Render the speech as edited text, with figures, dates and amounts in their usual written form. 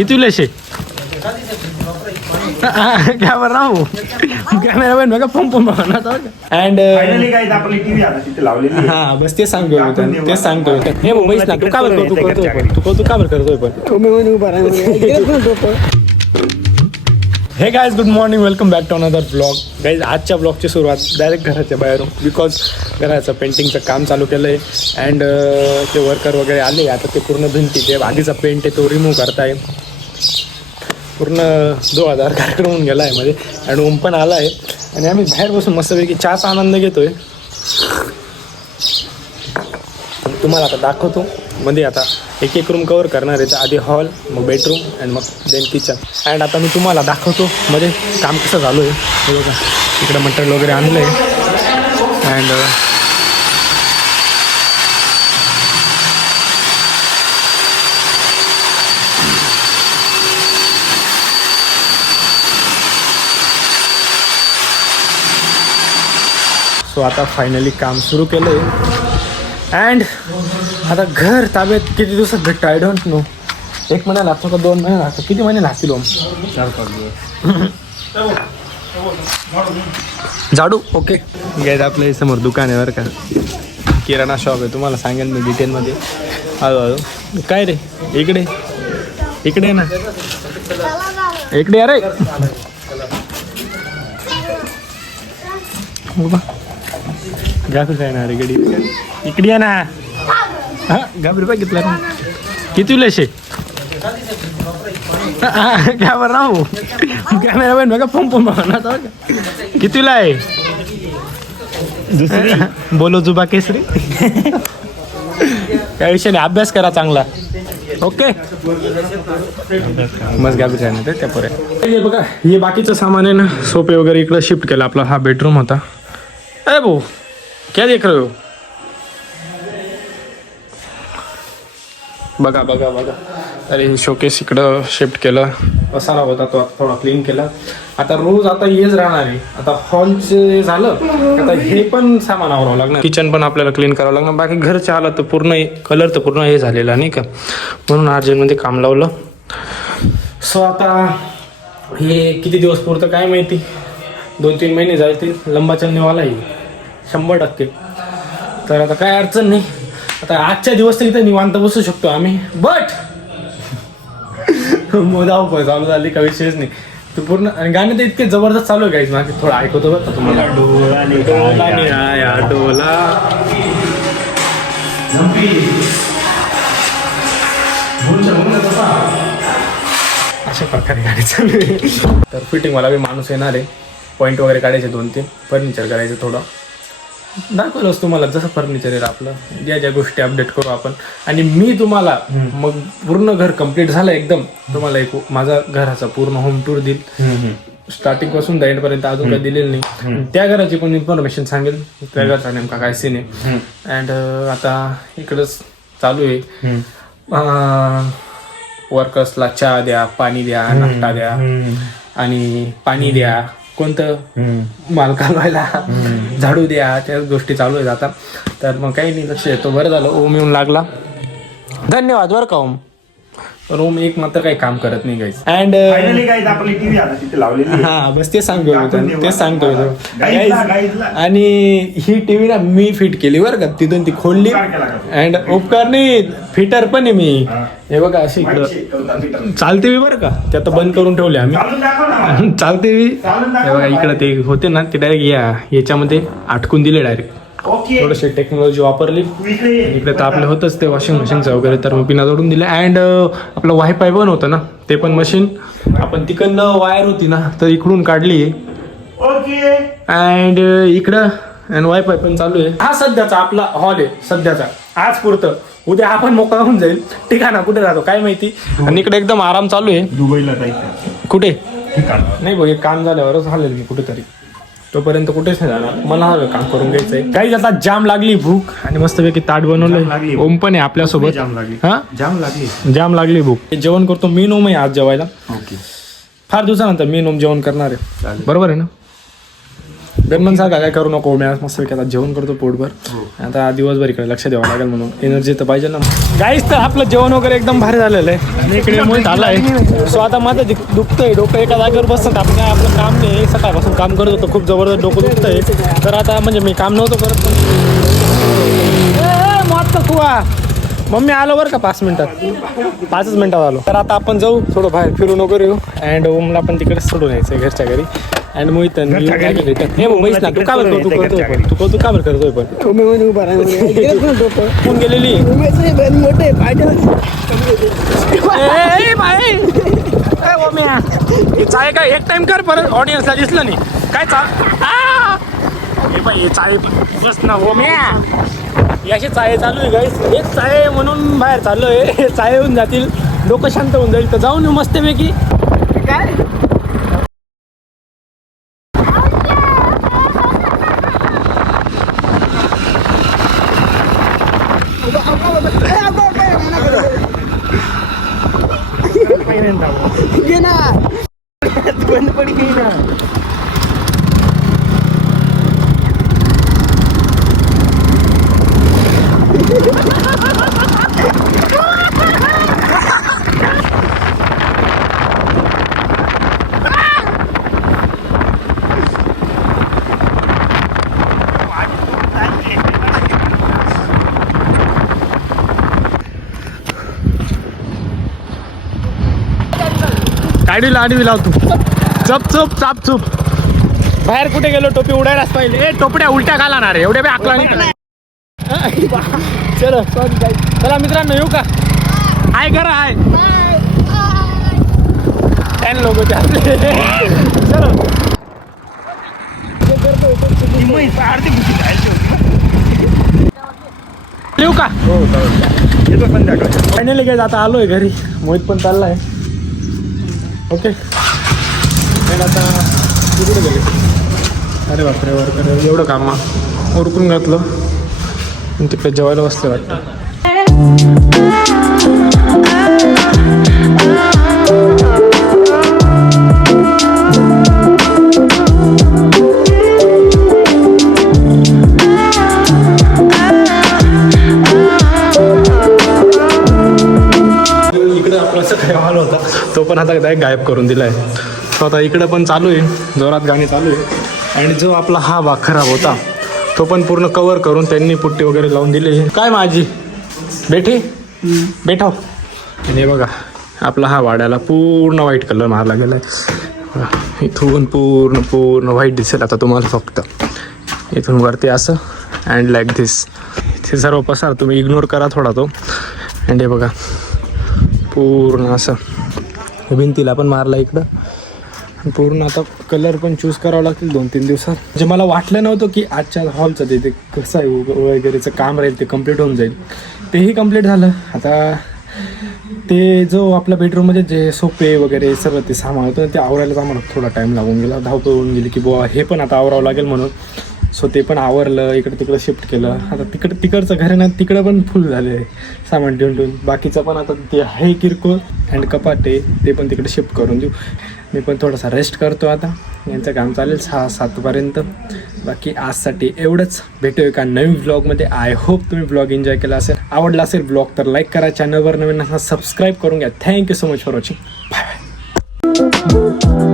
किती लेशे कॅमेरा राहू कॅमेरा बन बघा पंप अँड आपली टीव्ही आता तिथे लावलेली हा बस ते सांगतोय मी तेच सांगतोय हे मुंबईच ना तू का बरं तू करतोय तू का बरं करतोय पण हे guys good morning welcome back to another blog guys आजच्या ब्लॉगची सुरुवात डायरेक्ट घराच्या बाहेरून बिकॉज घराचं पेंटिंगचं काम चालू केलं आहे अँड ते वर्कर वगैरे आले आता ते पूर्ण भिंती जे आधीचा पेंट आहे तो रिमूव्ह करताय पूर्ण 2000 कार्यक्रम होऊन गेला आहे मध्ये आणि ओम पण आला आहे आणि आम्ही बाहेर बसून मस्तपैकी चहाचा आनंद घेतोय तुम्हाला आता दाखवतो मध्ये आता एक एक रूम कवर करणार आहे तर आधी हॉल मग बेडरूम अँड मग देन किचन अँड आता मी तुम्हाला दाखवतो मध्ये काम कसं चालू आहे हे बघा इकडे मटेरियल वगैरे आणलं आहे अँड सो आता फायनली काम सुरू केलं आहे अँड आता घर ताब्यात किती दिवसात भेटतं आय डोंट नो 1 महिना लागतो का 2 महिने लागतो किती महिने लागतील ओम 4-5 दिवस झाडू ओके गाईज आपल्या समोर दुकान आहे बरं का किराणा शॉप आहे तुम्हाला सांगेल मी डिटेलमध्ये हळूहळू काय रे इकडे ना इकडे अरे गाफीर काय ना रे गडी इकडे या ना हा गाफीर पाय घेतला ना किती लेशे कॅमेरा राहू कॅमेरा बन बघा पंप कितीला आहे दुसरी बोलो जुबा केसरी काय विषय नाही अभ्यास करा चांगला ओके मस्त गाफीर काय ना त्या पर्यंत हे बघा हे बाकीचं सामान आहे ना सोफे वगैरे इकडं शिफ्ट केलं आपला हा बेडरूम होता अरे भाऊ क्या देख रहे हो बघा अरे शोकेस इकडं शिफ्ट केलं पसारा होता तो आता थोडा क्लीन केला आता रोज आता हेच राहणार आहे आता हॉलचे झालं आता हे पण सामान आवरावं लागणार किचन पण आपल्याला क्लीन करावं लागणार बाकी घरच्या आलं तर पूर्ण कलर तर पूर्ण हे झालेला नाही का म्हणून अर्जंटमध्ये काम लावलं सो आता हे किती दिवस पुरतं काय माहिती 2-3 महिने जायतील लंबा चलनेवाला आहे 100%. तर आता काय अडचण नाही आता आजच्या दिवस तर इथं निवांत बसू शकतो आम्ही बट धावपळ चालू झाली का विषयच नाही तू पूर्ण आणि गाणे तर इतके जबरदस्त चालू आहे गाईज मागे थोडं ऐकवतो बरं तुम्हाला डोला अशा प्रकारे गाडी चालू आहे तर फिटिंग मला बी माणूस येणार आहे पॉईंट वगैरे काढायचे 2-3 फर्निचर करायचं थोडं दाखवलंच तुम्हाला जसं फर्निचर आहे आपलं ज्या गोष्टी अपडेट करू आपण आणि मी तुम्हाला मग पूर्ण घर कम्प्लीट झालं एकदम तुम्हाला एक माझा घराचा पूर्ण होम टूर देईल स्टार्टिंग पासून द एंड पर्यंत अजून काही दिलेलं नाही त्या घराची पण इन्फॉर्मेशन सांगेल त्या घरचा नेमका काय सीन आहे अँड आता इकडंच चालू आहे वर्कर्सला चहा द्या पाणी द्या नाश्ता द्या आणि पाणी द्या कोणतं माल कालवायला झाडू द्या त्या गोष्टी चालू आहेत आता तर मग काही नाही लक्ष येतो बरं झालं ओम येऊन लागला धन्यवाद बरं का ओम तर ओम एक मात्र काही काम करत नाही गाईज अँड आपली टीव्ही आता तिथे लावलेली हा बस ते सांगतोय आणि ही टीव्ही ना मी फिट केली बरं का तिथून ती खोलली अँड उपकरणी फिटर पण आहे मी हे बघा अशी इकडं चालते मी बरं का ते आता बंद करून ठेवले आम्ही चालते मी हे बघा इकडं ते होते ना ते डायरेक्ट याच्यामध्ये अटकून दिले डायरेक्ट थोडीशी टेक्नॉलॉजी वापरली इकडे तर आपलं होतंच ते वॉशिंग मशीनचं वगैरे तर मग पिना जोडून दिले अँड आपलं वायफाय पण होतं ना ते पण मशीन आपण तिकडनं वायर होती ना तर इकडून काढली अँड इकडं अँड वायफाय पण चालू आहे हा सध्याचा आपला हॉल आहे सध्याचा आज पुरतं उद्या आपण मोकळा होऊन जाईल ठिकाणा कुठे राहतो काय माहिती आणि इकडे एकदम आराम चालू आहे दुबईला जायचं कुठे नाही भाऊ एक काम झाल्यावरच झालेलं मी कुठेतरी तोपर्यंत कुठेच नाही जाणार मला काम करून घ्यायचंय काही आता जाम लागली भूक आणि मस्तपैकी ताट बनवलंय ओम पण आहे आपल्यासोबत हा जाम लागली भूक जेवण करतो मी ओम आहे आज जेवायला फार दिवसानंतर मी ओम जेवण करणार आहे बरोबर आहे ना गणमन सारखा काय करू नको मी मस्त आता जेवण करतो पोटभर. आता दिवसभर इकडे लक्ष द्यावं लागेल म्हणून एनर्जी तर पाहिजे ना. गाईस तर आपलं जेवण वगैरे एकदम भारी झालेलं आहे आणि इकडे मोहित आलाय. सो आता माझं दुखतंय डोकं एका जागेवर बसतं. आपण काय आपलं काम नाही सकाळपासून काम करत होतो खूप जबरदस्त डोकं दुखतंय. तर आता म्हणजे मी काम नव्हतं करत पण कुवा मम्मी आलो बरं का 5 मिनिटात 5च मिनिटात आलो. तर आता आपण जाऊ थोडं बाहेर फिरून वगैरे येऊ अँड ओमला पण तिकडेच सोडून यायचं घरच्या घरी. अँड मोहित हे मुंबईच ना तू का बरं करतो तू का बरं करतोय पण कोण गेलेली चाय काय एक टाइम कर परत ऑडियन्सला दिसलं नाही काय चाय बस ना ओम्या याची चाय चालू आहे गाईस. एक चाय म्हणून बाहेर चाललो आहे. चाय होऊन जातील डोकं शांत होऊन जाईल तर जाऊन येऊ मस्तपैकी. काय बंद पडी गई ना. आडवी लावतो चप चुप चाप चुप. बाहेर कुठे गेलो टोपी उडायलाच पाहिजे. ए टोपड्या उलट्या घालणार आहे एवढे बी आकला नाही. चलो चला मित्रांनो येऊ का. हाय करा हाय 10 लोक होते आपले. चलो येऊ का. फायनली काय आता आलोय घरी. मोहित पण चाललाय. ओके आता कुठे गेले. अरे बापरे वर एवढं काम उरकून घातलं तिकडे जेवायला बसले वाटतं. इकडे आपला असं काय हॉल होता तो पण आता गायब करून दिलाय. तो आता इकडं पण चालू आहे जोरात गाणी चालू आहे. आणि जो आपला हा भाग खराब होता तो पण पूर्ण कव्हर करून त्यांनी पुट्टी वगैरे लावून दिली. काय माझी बेठाव. आणि बघा आपला हा वाड्याला पूर्ण व्हाईट कलर मारला गेला आहे. इथून पूर्ण व्हाईट दिसेल आता तुम्हाला फक्त. इथून वरती असं अँड लाईक धिस. इथे सर्व पसार तुम्ही इग्नोर करा थोडा तो. अँड हे बघा पूर्ण असं भिंतीला पण मारला इकडं. पूर्ण आता कलर पण चूज करावं लागतील 2-3 दिवसात. म्हणजे मला वाटलं नव्हतं की आजच्या हॉलचं ते कसं आहे वगैरेचं काम राहील ते कम्प्लीट होऊन जाईल. तेही कम्प्लीट झालं. आता ते जो आपल्या बेडरूममध्ये जे सोफे वगैरे सगळं ते सामान होतं ते आवरायलाच आम्हाला थोडा टाईम लागून गेला. धावपळ होऊन गेली की बुवा हे पण आता आवरावं लागेल म्हणून. सो ते पण आवरलं इकडे तिकडं शिफ्ट केलं. आता तिकडचं घर आहे ना तिकडं पण फुल झाले सामान ठेवून. बाकीचं पण आता ते आहे किरकोळ अँड कपाटे ते पण तिकडे शिफ्ट करून देऊ. मी पण थोडासा रेस्ट करतो आता. यांचं काम चालेल 6-7 पर्यंत. बाकी आजसाठी एवढंच. भेटूया एका नवीन व्लॉगमध्ये. आय होप तुम्ही व्लॉग एन्जॉय केला असेल. आवडला असेल व्लॉग तर लाईक करा. चॅनलवर नवीन असं सबस्क्राईब करून घ्या. Thank you so much for watching. Bye bye.